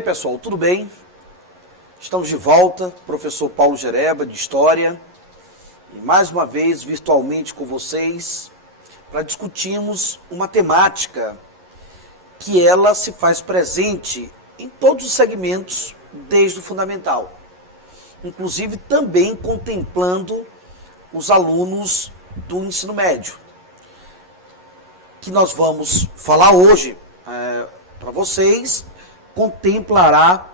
aí, pessoal, tudo bem? Estamos de volta, professor Paulo Gereba, de História, e mais uma vez virtualmente com vocês, para discutirmos uma temática que ela se faz presente em todos os segmentos, desde o fundamental, inclusive também contemplando os alunos do ensino médio, que nós vamos falar hoje para vocês, contemplará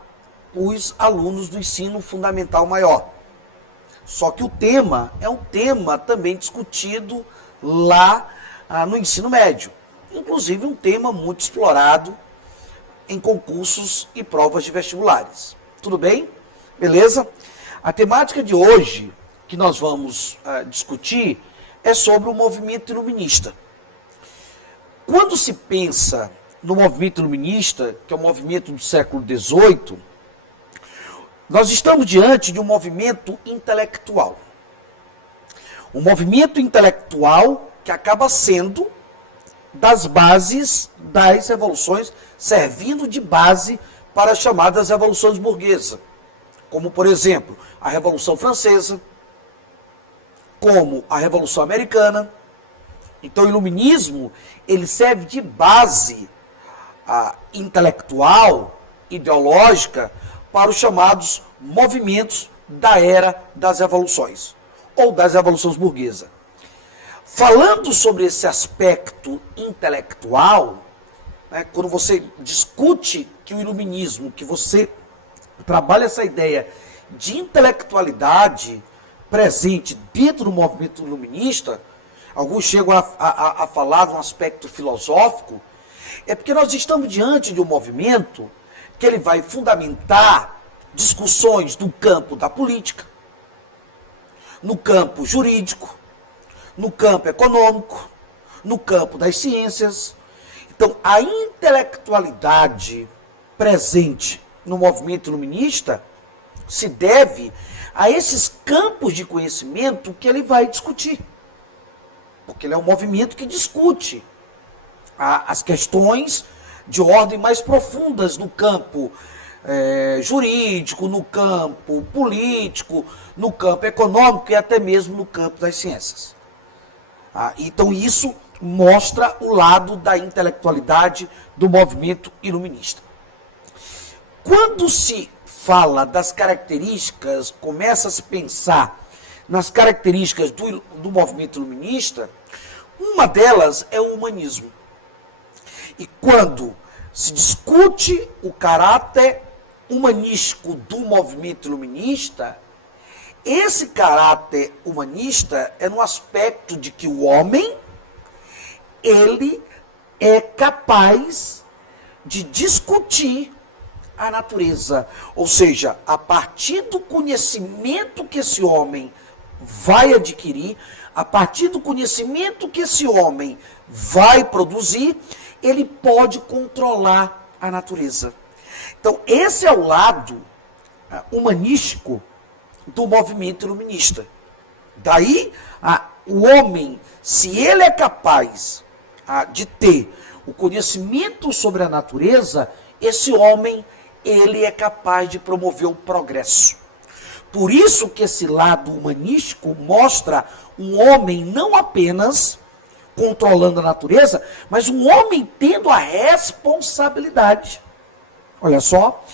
os alunos do ensino fundamental maior. Só que o tema é um tema também discutido lá no ensino médio. Inclusive um tema muito explorado em concursos e provas de vestibulares. Tudo bem? Beleza? A temática de hoje que nós vamos discutir é sobre o movimento iluminista. Quando se pensa no movimento iluminista, que é o movimento do século XVIII, nós estamos diante de um movimento intelectual. Um movimento intelectual que acaba sendo das bases das revoluções, servindo de base para as chamadas revoluções burguesas, como, por exemplo, a Revolução Francesa, como a Revolução Americana. Então, o iluminismo, ele serve de base intelectual, ideológica, para os chamados movimentos da era das revoluções, ou das revoluções burguesas. Falando sobre esse aspecto intelectual, quando você discute que o iluminismo, que você trabalha essa ideia de intelectualidade presente dentro do movimento iluminista, alguns chegam a falar de um aspecto filosófico, é porque nós estamos diante de um movimento que ele vai fundamentar discussões no campo da política, no campo jurídico, no campo econômico, no campo das ciências. Então, a intelectualidade presente no movimento iluminista se deve a esses campos de conhecimento que ele vai discutir. Porque ele é um movimento que discute as questões de ordem mais profundas no campo jurídico, no campo político, no campo econômico e até mesmo no campo das ciências. Então isso mostra o lado da intelectualidade do movimento iluminista. Quando se fala das características, começa a se pensar nas características do movimento iluminista, uma delas é o humanismo. E quando se discute o caráter humanístico do movimento iluminista, esse caráter humanista é no aspecto de que o homem, ele é capaz de discutir a natureza. Ou seja, a partir do conhecimento que esse homem vai adquirir, a partir do conhecimento que esse homem vai produzir, ele pode controlar a natureza. Então, esse é o lado humanístico do movimento iluminista. Daí, o homem, se ele é capaz de ter o conhecimento sobre a natureza, esse homem, ele é capaz de promover o progresso. Por isso que esse lado humanístico mostra um homem não apenas controlando a natureza, mas um homem tendo a responsabilidade. Olha só,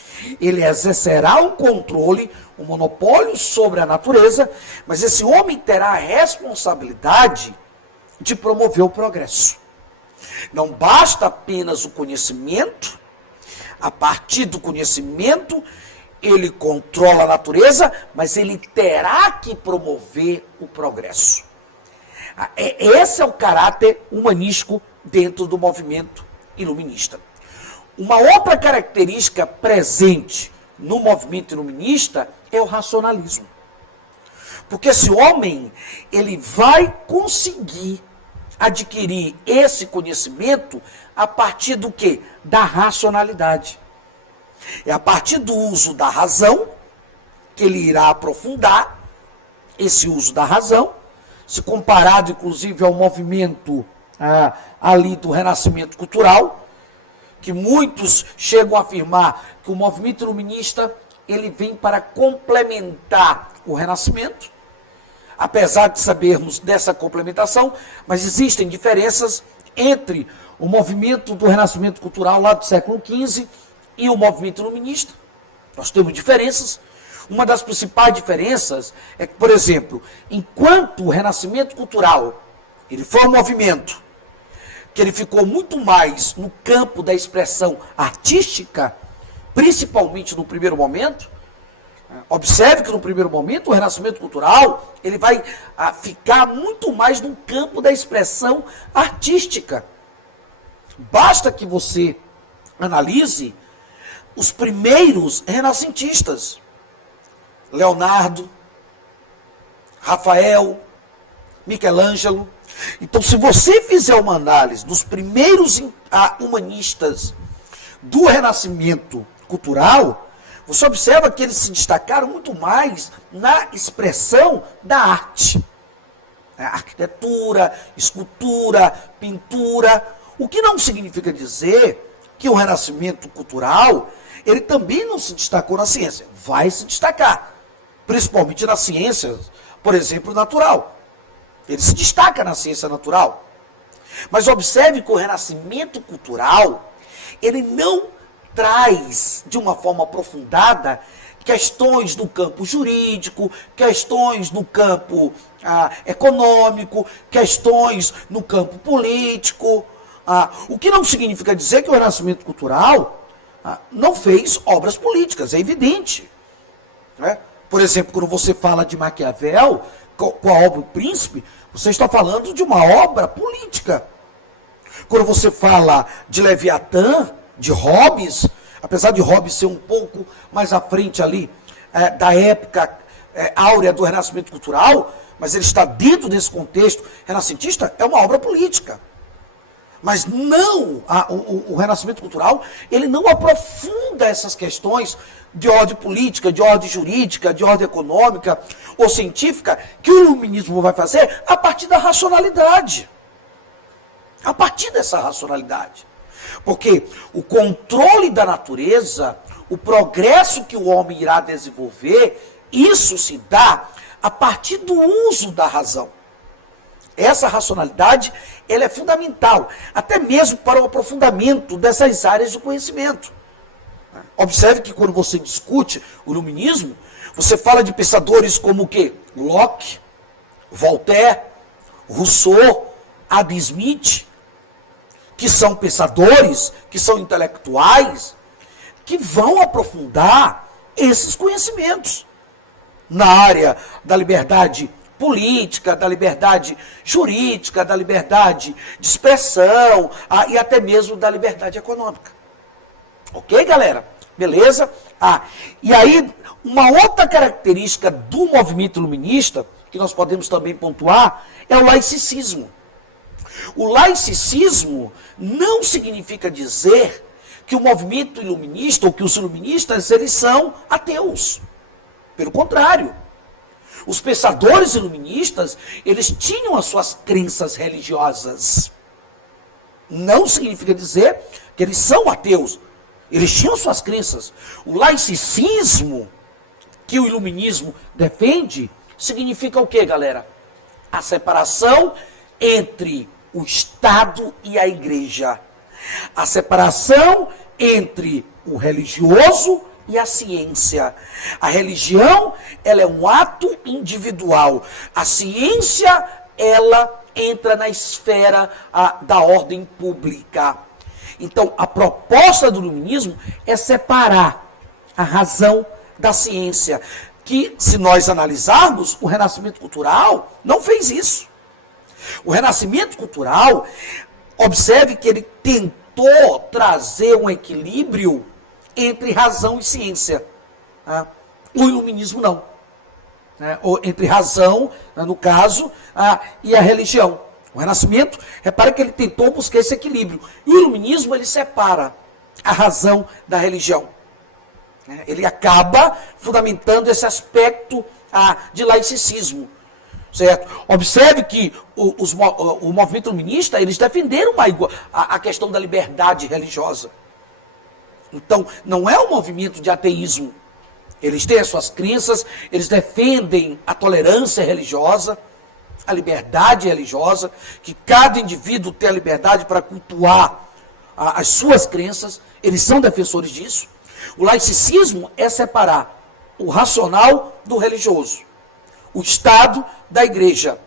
ele exercerá um controle, um monopólio sobre a natureza, mas esse homem terá a responsabilidade de promover o progresso. Não basta apenas o conhecimento, a partir do conhecimento, ele controla a natureza, mas ele terá que promover o progresso. Esse é o caráter humanístico dentro do movimento iluminista. Uma outra característica presente no movimento iluminista é o racionalismo. Porque esse homem, ele vai conseguir adquirir esse conhecimento a partir do quê? Da racionalidade. É a partir do uso da razão que ele irá aprofundar esse uso da razão, se comparado inclusive ao movimento ali do renascimento cultural, que muitos chegam a afirmar que o movimento iluminista ele vem para complementar o Renascimento, apesar de sabermos dessa complementação, mas existem diferenças entre o movimento do Renascimento cultural lá do século XV e o movimento iluminista. Nós temos diferenças. Uma das principais diferenças é que, por exemplo, enquanto o Renascimento cultural ele foi um movimento que ele ficou muito mais no campo da expressão artística, principalmente no primeiro momento. Observe que no primeiro momento o Renascimento cultural ele vai ficar muito mais no campo da expressão artística. Basta que você analise os primeiros renascentistas. Leonardo, Rafael, Michelangelo. Então, se você fizer uma análise dos primeiros humanistas do Renascimento cultural, você observa que eles se destacaram muito mais na expressão da arte. Arquitetura, escultura, pintura. O que não significa dizer que o Renascimento cultural, ele também não se destacou na ciência. Vai se destacar, principalmente na ciência, por exemplo, natural. Ele se destaca na ciência natural. Mas observe que o Renascimento cultural, ele não traz de uma forma aprofundada questões do campo jurídico, questões no campo econômico, questões no campo político. O que não significa dizer que o Renascimento cultural não fez obras políticas, é evidente. Né? Por exemplo, quando você fala de Maquiavel, com a obra O Príncipe, você está falando de uma obra política. Quando você fala de Leviatã, de Hobbes, apesar de Hobbes ser um pouco mais à frente ali da época áurea do Renascimento cultural, mas ele está dentro desse contexto renascentista, é uma obra política. Mas não, o Renascimento cultural, ele não aprofunda essas questões de ordem política, de ordem jurídica, de ordem econômica ou científica, que o iluminismo vai fazer a partir da racionalidade. A partir dessa racionalidade. Porque o controle da natureza, o progresso que o homem irá desenvolver, isso se dá a partir do uso da razão. Essa racionalidade, ela é fundamental, até mesmo para o aprofundamento dessas áreas do conhecimento. Observe que quando você discute o iluminismo, você fala de pensadores como o quê? Locke, Voltaire, Rousseau, Adam Smith, que são pensadores, que são intelectuais, que vão aprofundar esses conhecimentos na área da liberdade política, da liberdade jurídica, da liberdade de expressão e até mesmo da liberdade econômica. Ok, galera? Beleza? E aí, uma outra característica do movimento iluminista, que nós podemos também pontuar, é o laicismo. O laicismo não significa dizer que o movimento iluminista, ou que os iluministas, eles são ateus. Pelo contrário. Os pensadores iluministas, eles tinham as suas crenças religiosas. Não significa dizer que eles são ateus. Eles tinham suas crenças. O laicismo que o iluminismo defende significa o quê, galera? A separação entre o Estado e a Igreja. A separação entre o religioso e a ciência. A religião, ela é um ato individual. A ciência, ela entra na esfera da ordem pública. Então, a proposta do iluminismo é separar a razão da ciência, que, se nós analisarmos, o Renascimento cultural não fez isso. O Renascimento cultural, observe que ele tentou trazer um equilíbrio entre razão e ciência. O iluminismo não. Ou entre razão, no caso, e a religião. O Renascimento, repare que ele tentou buscar esse equilíbrio. E o iluminismo, ele separa a razão da religião. Ele acaba fundamentando esse aspecto de laicismo. Certo? Observe que o movimento iluminista, eles defenderam a questão da liberdade religiosa. Então, não é um movimento de ateísmo. Eles têm as suas crenças, eles defendem a tolerância religiosa, a liberdade religiosa, que cada indivíduo tem a liberdade para cultuar as suas crenças, eles são defensores disso. O laicismo é separar o racional do religioso, o Estado da igreja.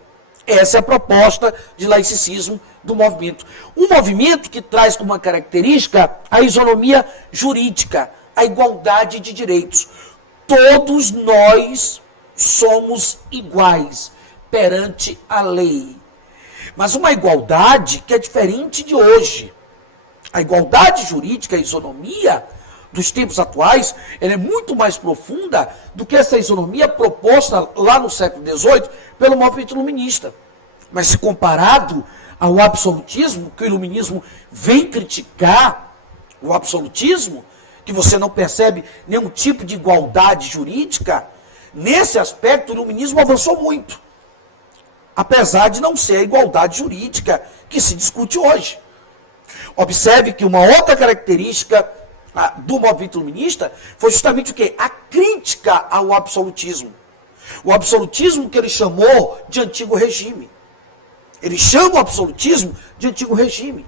Essa é a proposta de laicismo do movimento. Um movimento que traz como uma característica a isonomia jurídica, a igualdade de direitos. Todos nós somos iguais perante a lei. Mas uma igualdade que é diferente de hoje. A igualdade jurídica, a isonomia dos tempos atuais, ela é muito mais profunda do que essa isonomia proposta lá no século XVIII pelo movimento iluminista. Mas se comparado ao absolutismo, que o iluminismo vem criticar, o absolutismo, que você não percebe nenhum tipo de igualdade jurídica, nesse aspecto o iluminismo avançou muito. Apesar de não ser a igualdade jurídica que se discute hoje. Observe que uma outra característica do movimento iluminista foi justamente o quê? A crítica ao absolutismo. O absolutismo que ele chamou de antigo regime. Ele chama o absolutismo de antigo regime.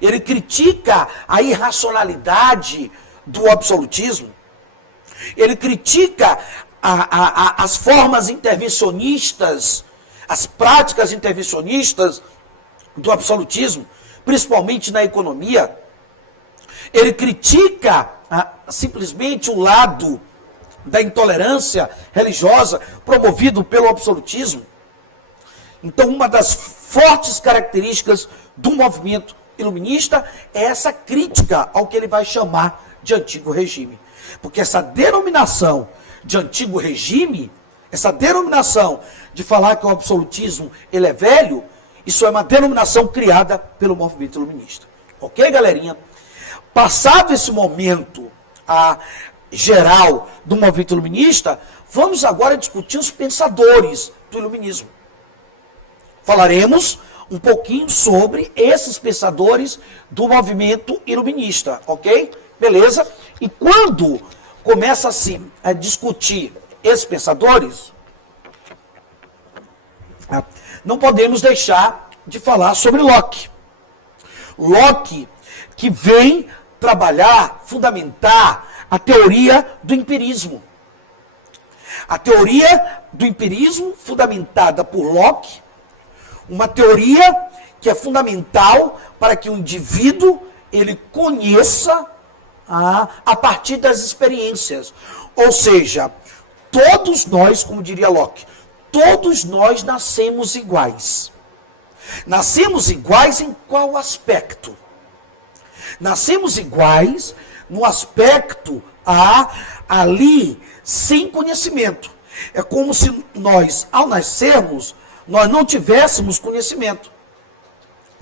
Ele critica a irracionalidade do absolutismo. Ele critica as formas intervencionistas, as práticas intervencionistas do absolutismo, principalmente na economia. Ele critica simplesmente o lado da intolerância religiosa promovido pelo absolutismo. Então, uma das fortes características do movimento iluminista é essa crítica ao que ele vai chamar de antigo regime. Porque essa denominação de antigo regime, essa denominação de falar que o absolutismo ele é velho, isso é uma denominação criada pelo movimento iluminista. Ok, galerinha? Passado esse momento geral do movimento iluminista, vamos agora discutir os pensadores do iluminismo. Falaremos um pouquinho sobre esses pensadores do movimento iluminista, ok? Beleza? E quando começa assim a discutir esses pensadores, não podemos deixar de falar sobre Locke. Locke, que vem trabalhar, fundamentar a teoria do empirismo. A teoria do empirismo, fundamentada por Locke, uma teoria que é fundamental para que o indivíduo ele conheça a partir das experiências. Ou seja, todos nós, como diria Locke, todos nós nascemos iguais. Nascemos iguais em qual aspecto? Nascemos iguais no aspecto ali sem conhecimento. É como se nós, ao nascermos, nós não tivéssemos conhecimento.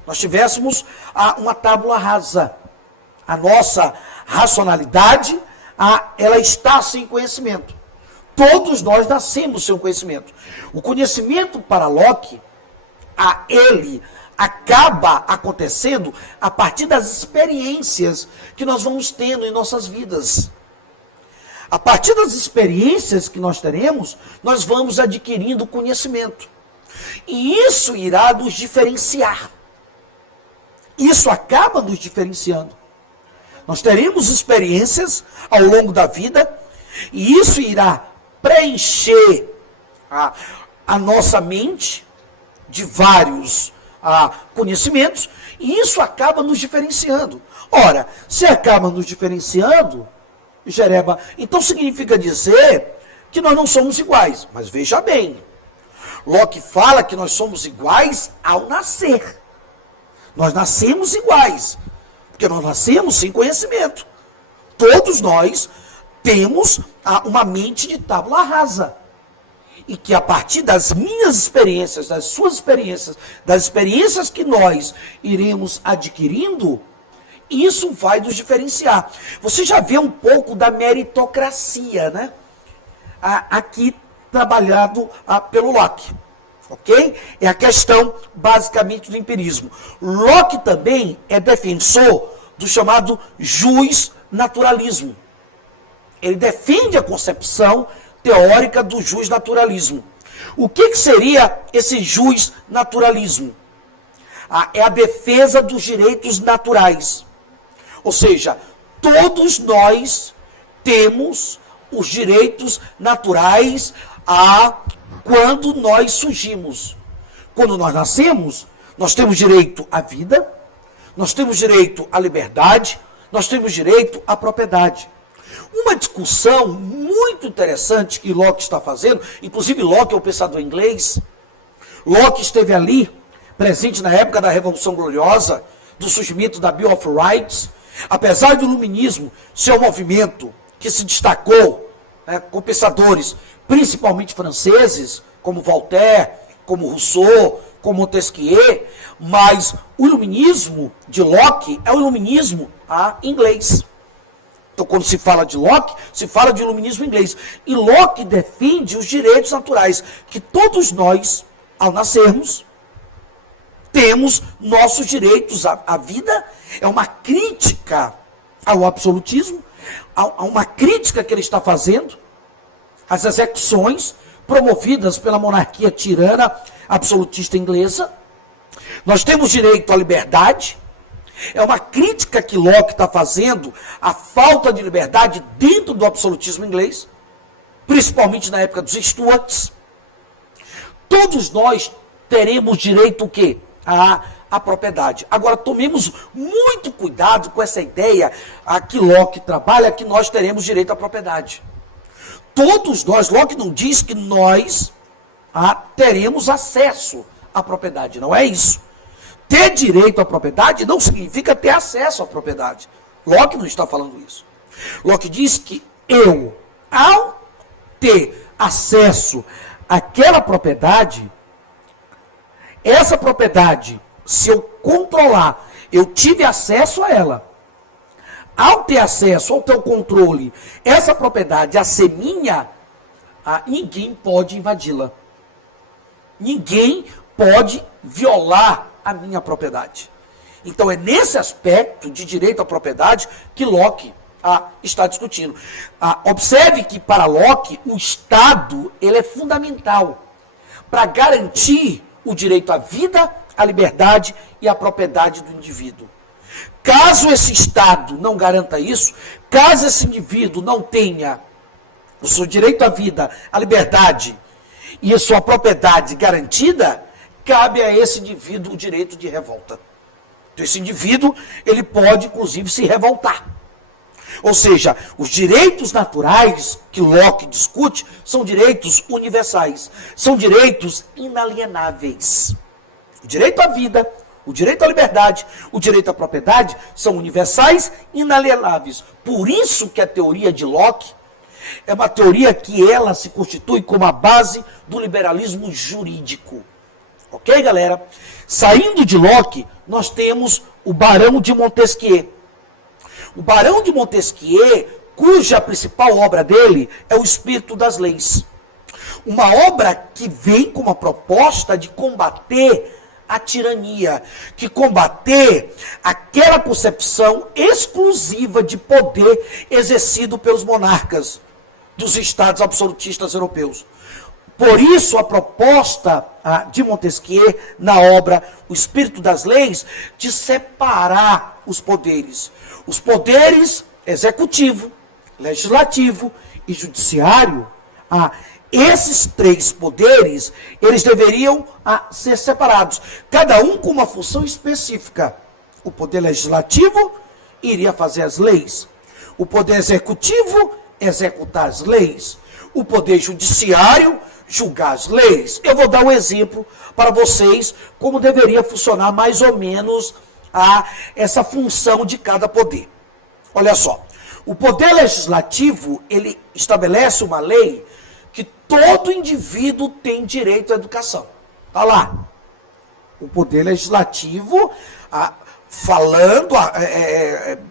Nós tivéssemos uma tábula rasa. A nossa racionalidade, ela está sem conhecimento. Todos nós nascemos sem conhecimento. O conhecimento para Locke, ele acaba acontecendo a partir das experiências que nós vamos tendo em nossas vidas. A partir das experiências que nós teremos, nós vamos adquirindo conhecimento. E isso irá nos diferenciar. Isso acaba nos diferenciando. Nós teremos experiências ao longo da vida e isso irá preencher a nossa mente de vários conhecimentos e isso acaba nos diferenciando. Ora, se acaba nos diferenciando, Jereba, então significa dizer que nós não somos iguais. Mas veja bem, Locke fala que nós somos iguais ao nascer. Nós nascemos iguais, porque nós nascemos sem conhecimento. Todos nós temos uma mente de tábula rasa. E que a partir das minhas experiências, das suas experiências, das experiências que nós iremos adquirindo, isso vai nos diferenciar. Você já vê um pouco da meritocracia, né? Aqui trabalhado pelo Locke. Ok? É a questão basicamente do empirismo. Locke também é defensor do chamado jus naturalismo. Ele defende a concepção teórica do jus naturalismo. O que seria esse jus naturalismo? É a defesa dos direitos naturais. Ou seja, todos nós temos os direitos naturais quando nós surgimos. Quando nós nascemos, nós temos direito à vida, nós temos direito à liberdade, nós temos direito à propriedade. Uma discussão muito interessante que Locke está fazendo, inclusive Locke é o pensador inglês, Locke esteve ali, presente na época da Revolução Gloriosa, do surgimento da Bill of Rights, apesar do iluminismo ser um movimento que se destacou com pensadores, principalmente franceses, como Voltaire, como Rousseau, como Montesquieu, mas o iluminismo de Locke é o iluminismo inglês. Então, quando se fala de Locke, se fala de iluminismo inglês. E Locke defende os direitos naturais, que todos nós, ao nascermos, temos nossos direitos à vida. É uma crítica ao absolutismo, a uma crítica que ele está fazendo às execuções promovidas pela monarquia tirana absolutista inglesa. Nós temos direito à liberdade. É uma crítica que Locke está fazendo à falta de liberdade dentro do absolutismo inglês, principalmente na época dos Stuarts. Todos nós teremos direito o quê? À propriedade. Agora, tomemos muito cuidado com essa ideia que Locke trabalha, que nós teremos direito à propriedade. Todos nós, Locke não diz que nós teremos acesso à propriedade, não é isso. Ter direito à propriedade não significa ter acesso à propriedade. Locke não está falando isso. Locke diz que eu, ao ter acesso àquela propriedade, essa propriedade, se eu controlar, eu tive acesso a ela. Ao ter acesso, ao ter o controle, essa propriedade a ser minha, ninguém pode invadi-la. Ninguém pode violar a minha propriedade. Então é nesse aspecto de direito à propriedade que Locke está discutindo. Observe que para Locke o Estado ele é fundamental para garantir o direito à vida, à liberdade e à propriedade do indivíduo. Caso esse Estado não garanta isso, caso esse indivíduo não tenha o seu direito à vida, à liberdade e a sua propriedade garantida, cabe a esse indivíduo o direito de revolta. Então esse indivíduo, ele pode inclusive se revoltar. Ou seja, os direitos naturais que Locke discute são direitos universais, são direitos inalienáveis. O direito à vida, o direito à liberdade, o direito à propriedade são universais e inalienáveis. Por isso que a teoria de Locke é uma teoria que ela se constitui como a base do liberalismo jurídico. Ok, galera? Saindo de Locke, nós temos o Barão de Montesquieu. O Barão de Montesquieu, cuja principal obra dele é o Espírito das Leis. Uma obra que vem com uma proposta de combater a tirania, que combater aquela concepção exclusiva de poder exercido pelos monarcas dos estados absolutistas europeus. Por isso, a proposta de Montesquieu, na obra O Espírito das Leis, de separar os poderes. Os poderes executivo, legislativo e judiciário, esses três poderes, eles deveriam ser separados. Cada um com uma função específica. O poder legislativo iria fazer as leis. O poder executivo, executar as leis. O poder judiciário, julgar as leis. Eu vou dar um exemplo para vocês como deveria funcionar mais ou menos essa função de cada poder. Olha só, o poder legislativo, ele estabelece uma lei que todo indivíduo tem direito à educação. Está lá. O poder legislativo falando,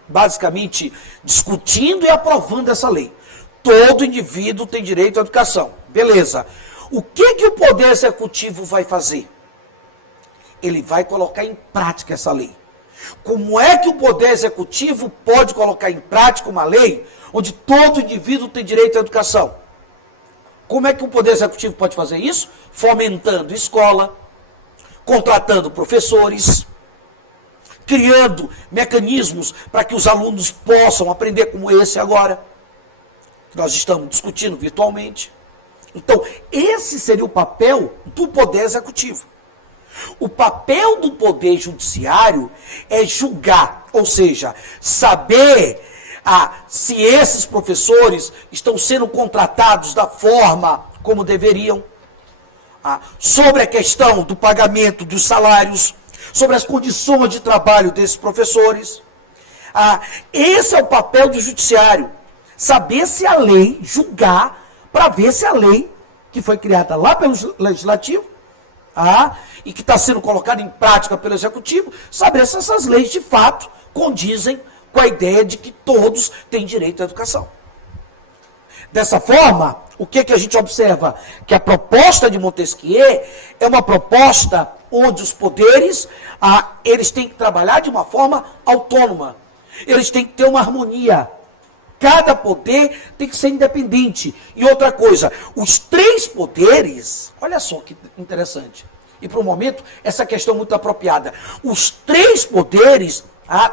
basicamente discutindo e aprovando essa lei. Todo indivíduo tem direito à educação. Beleza. O que o poder executivo vai fazer? Ele vai colocar em prática essa lei. Como é que o Poder Executivo pode colocar em prática uma lei onde todo indivíduo tem direito à educação? Como é que o Poder Executivo pode fazer isso? Fomentando escola, contratando professores, criando mecanismos para que os alunos possam aprender como esse agora, que nós estamos discutindo virtualmente. Então, esse seria o papel do Poder Executivo. O papel do Poder Judiciário é julgar, ou seja, saber se esses professores estão sendo contratados da forma como deveriam, sobre a questão do pagamento dos salários, sobre as condições de trabalho desses professores. Esse é o papel do Judiciário, saber se a lei, julgar, para ver se a lei que foi criada lá pelo Legislativo, e que está sendo colocada em prática pelo Executivo, saber se essas leis de fato condizem com a ideia de que todos têm direito à educação. Dessa forma, o que a gente observa? Que a proposta de Montesquieu é uma proposta onde os poderes, eles têm que trabalhar de uma forma autônoma. Eles têm que ter uma harmonia. Cada poder tem que ser independente. E outra coisa, os três poderes, olha só que interessante. E para o momento, essa questão é muito apropriada. Os três poderes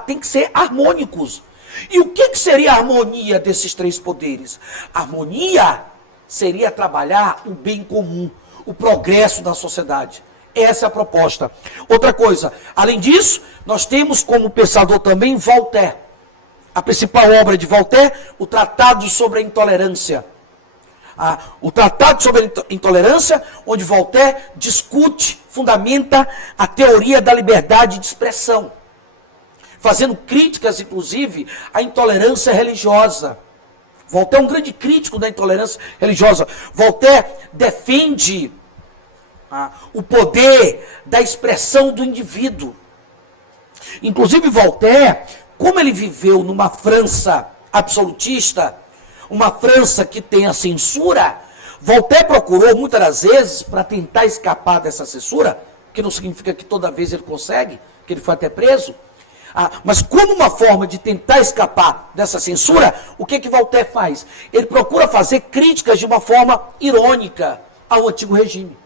têm que ser harmônicos. E o que seria a harmonia desses três poderes? A harmonia seria trabalhar o bem comum, o progresso da sociedade. Essa é a proposta. Outra coisa, além disso, nós temos como pensador também Voltaire. A principal obra de Voltaire, o Tratado sobre a Intolerância. O Tratado sobre a Intolerância, onde Voltaire discute, fundamenta a teoria da liberdade de expressão, fazendo críticas, inclusive, à intolerância religiosa. Voltaire é um grande crítico da intolerância religiosa. Voltaire defende o poder da expressão do indivíduo. Inclusive, Voltaire, como ele viveu numa França absolutista, uma França que tem a censura, Voltaire procurou muitas das vezes, para tentar escapar dessa censura, que não significa que toda vez ele consegue, que ele foi até preso, mas como uma forma de tentar escapar dessa censura, o que Voltaire faz? Ele procura fazer críticas de uma forma irônica ao antigo regime.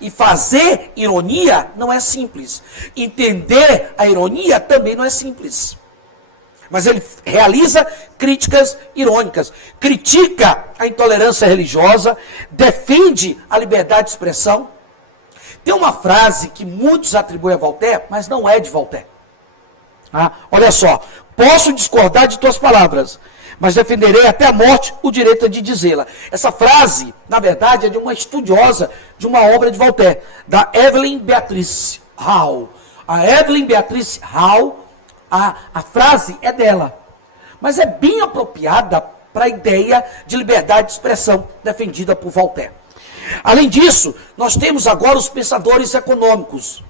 E fazer ironia não é simples. Entender a ironia também não é simples. Mas ele realiza críticas irônicas. Critica a intolerância religiosa, defende a liberdade de expressão. Tem uma frase que muitos atribuem a Voltaire, mas não é de Voltaire. Olha só, posso discordar de tuas palavras, mas defenderei até a morte o direito de dizê-la. Essa frase, na verdade, é de uma estudiosa de uma obra de Voltaire, da Evelyn Beatrice Hall. A Evelyn Beatrice Hall, a frase é dela, mas é bem apropriada para a ideia de liberdade de expressão defendida por Voltaire. Além disso, nós temos agora os pensadores econômicos.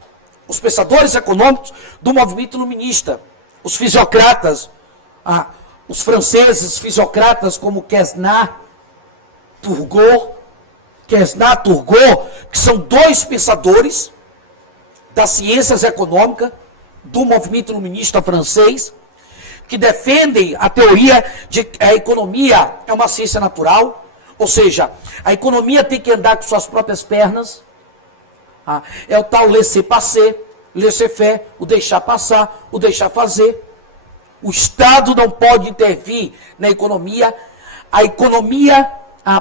Os pensadores econômicos do movimento iluminista. Os fisiocratas, os franceses fisiocratas como Quesnay, Turgot, que são dois pensadores das ciências econômicas do movimento iluminista francês, que defendem a teoria de que a economia é uma ciência natural, ou seja, a economia tem que andar com suas próprias pernas. É o tal laissez-passer, laissez-faire, o deixar passar, o deixar fazer. O Estado não pode intervir na economia. A economia,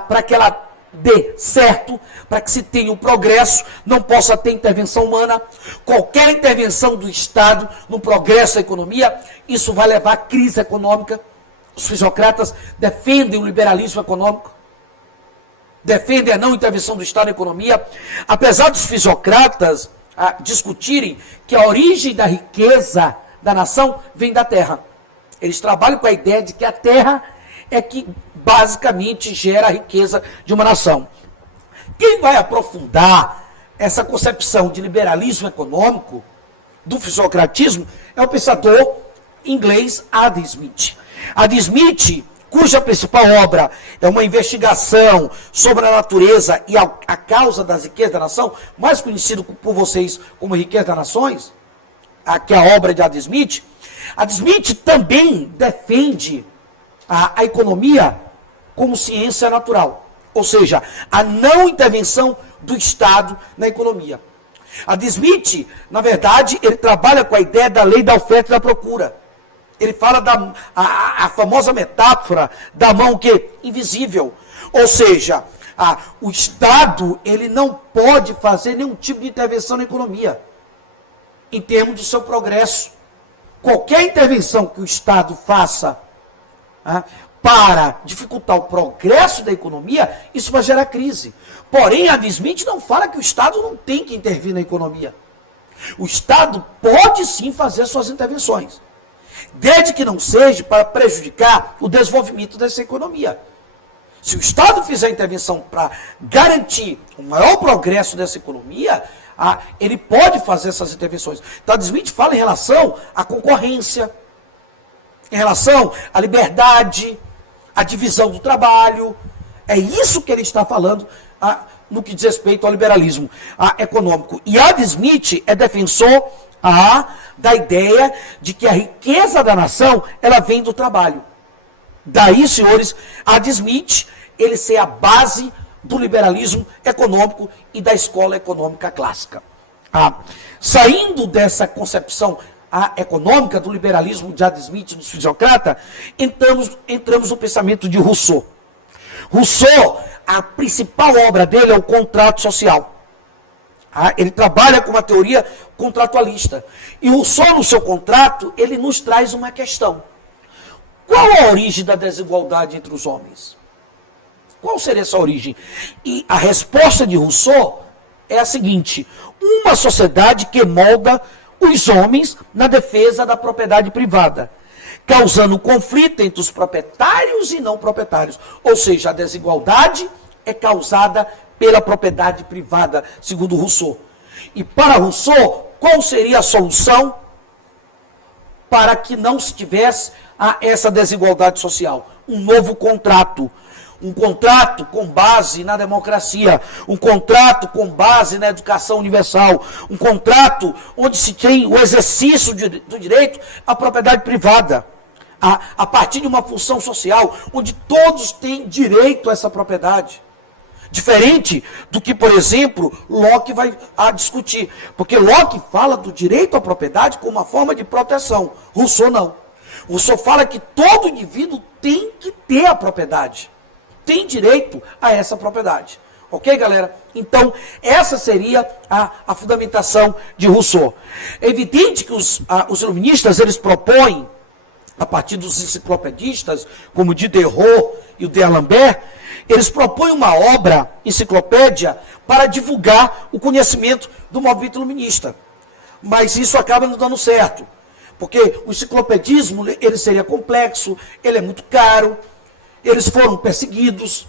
para que ela dê certo, para que se tenha um progresso, não possa ter intervenção humana. Qualquer intervenção do Estado no progresso da economia, isso vai levar à crise econômica. Os fisiocratas defendem o liberalismo econômico, defendem a não intervenção do Estado na economia, apesar dos fisiocratas discutirem que a origem da riqueza da nação vem da terra. Eles trabalham com a ideia de que a terra é que basicamente gera a riqueza de uma nação. Quem vai aprofundar essa concepção de liberalismo econômico, do fisiocratismo, é o pensador inglês Adam Smith. Adam Smith, cuja principal obra é uma investigação sobre a natureza e a causa das riquezas da nação, mais conhecido por vocês como Riqueza das Nações, que é a obra de Adam Smith, Adam Smith também defende a economia como ciência natural, ou seja, a não intervenção do Estado na economia. Adam Smith, na verdade, ele trabalha com a ideia da lei da oferta e da procura. Ele fala a famosa metáfora da mão que invisível, ou seja, o Estado ele não pode fazer nenhum tipo de intervenção na economia, em termos do seu progresso. Qualquer intervenção que o Estado faça para dificultar o progresso da economia, isso vai gerar crise. Porém, Adam Smith não fala que o Estado não tem que intervir na economia. O Estado pode sim fazer suas intervenções, desde que não seja para prejudicar o desenvolvimento dessa economia. Se o Estado fizer intervenção para garantir o maior progresso dessa economia, ele pode fazer essas intervenções. Então, Adam Smith fala em relação à concorrência, em relação à liberdade, à divisão do trabalho. É isso que ele está falando no que diz respeito ao liberalismo econômico. E Adam Smith é defensor da ideia de que a riqueza da nação ela vem do trabalho. Daí, senhores, Adam Smith, ele ser a base do liberalismo econômico e da escola econômica clássica. Saindo dessa concepção econômica do liberalismo de Adam Smith e dos fisiocratas, entramos no pensamento de Rousseau. Rousseau, a principal obra dele é o Contrato Social. Ele trabalha com uma teoria contratualista. E Rousseau, no seu contrato, ele nos traz uma questão. Qual a origem da desigualdade entre os homens? Qual seria essa origem? E a resposta de Rousseau é a seguinte: uma sociedade que molda os homens na defesa da propriedade privada, causando conflito entre os proprietários e não proprietários. Ou seja, a desigualdade é causada pela propriedade privada, segundo Rousseau. E para Rousseau, qual seria a solução para que não se tivesse essa desigualdade social? Um novo contrato. Um contrato com base na democracia, um contrato com base na educação universal, um contrato onde se tem o exercício do direito à propriedade privada, a partir de uma função social, onde todos têm direito a essa propriedade. Diferente do que, por exemplo, Locke vai discutir. Porque Locke fala do direito à propriedade como uma forma de proteção. Rousseau não. Rousseau fala que todo indivíduo tem que ter a propriedade. Tem direito a essa propriedade. Ok, galera? Então, essa seria a fundamentação de Rousseau. É evidente que os iluministas, eles propõem, a partir dos enciclopedistas, como Diderot e o D'Alembert, eles propõem uma obra, enciclopédia, para divulgar o conhecimento do movimento iluminista. Mas isso acaba não dando certo. Porque o enciclopedismo, ele seria complexo, ele é muito caro. Eles foram perseguidos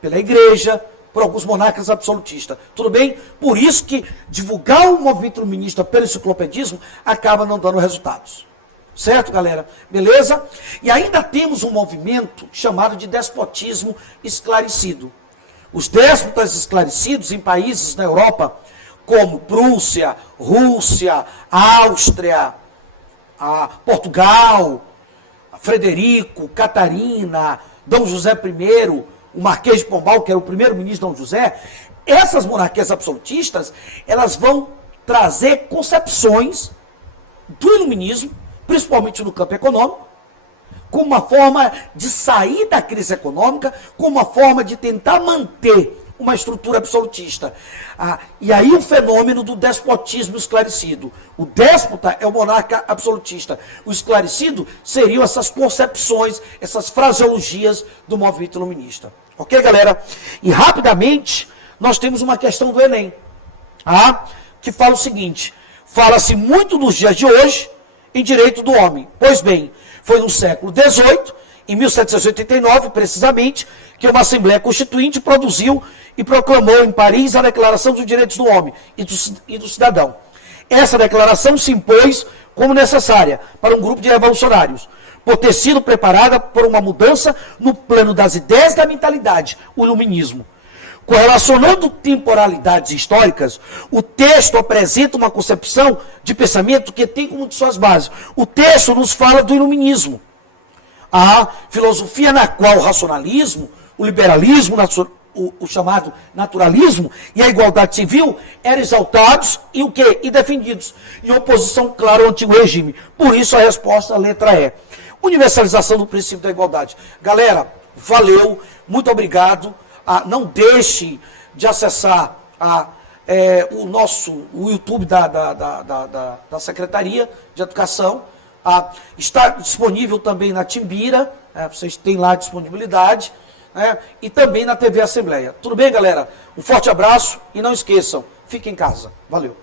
pela igreja, por alguns monarcas absolutistas. Tudo bem? Por isso que divulgar o movimento iluminista pelo enciclopedismo acaba não dando resultados. Certo, galera? Beleza? E ainda temos um movimento chamado de despotismo esclarecido. Os déspotas esclarecidos em países na Europa, como Prússia, Rússia, Áustria, Portugal, Frederico, Catarina, Dom José I, o Marquês de Pombal, que era o primeiro ministro Dom José, essas monarquias absolutistas, elas vão trazer concepções do iluminismo, principalmente no campo econômico, como uma forma de sair da crise econômica, como uma forma de tentar manter uma estrutura absolutista. E aí o fenômeno do despotismo esclarecido. O déspota é o monarca absolutista. O esclarecido seriam essas concepções, essas fraseologias do movimento iluminista. Ok, galera? E rapidamente, nós temos uma questão do Enem, que fala o seguinte: fala-se muito nos dias de hoje em direito do homem. Pois bem, foi no século XVIII, em 1789, precisamente, que uma Assembleia Constituinte produziu e proclamou em Paris a Declaração dos Direitos do Homem e do Cidadão. Essa declaração se impôs como necessária para um grupo de revolucionários, por ter sido preparada por uma mudança no plano das ideias e da mentalidade, o iluminismo. Correlacionando temporalidades históricas, o texto apresenta uma concepção de pensamento que tem como de suas bases. O texto nos fala do iluminismo, a filosofia na qual o racionalismo, o liberalismo, o chamado naturalismo e a igualdade civil eram exaltados e o quê? E defendidos, em oposição, claro, ao antigo regime. Por isso a resposta, a letra E. Universalização do princípio da igualdade. Galera, valeu, muito obrigado. Não deixe de acessar o YouTube da Secretaria de Educação. Está disponível também na Timbira, vocês têm lá disponibilidade, e também na TV Assembleia. Tudo bem, galera? Um forte abraço e não esqueçam, fiquem em casa. Valeu.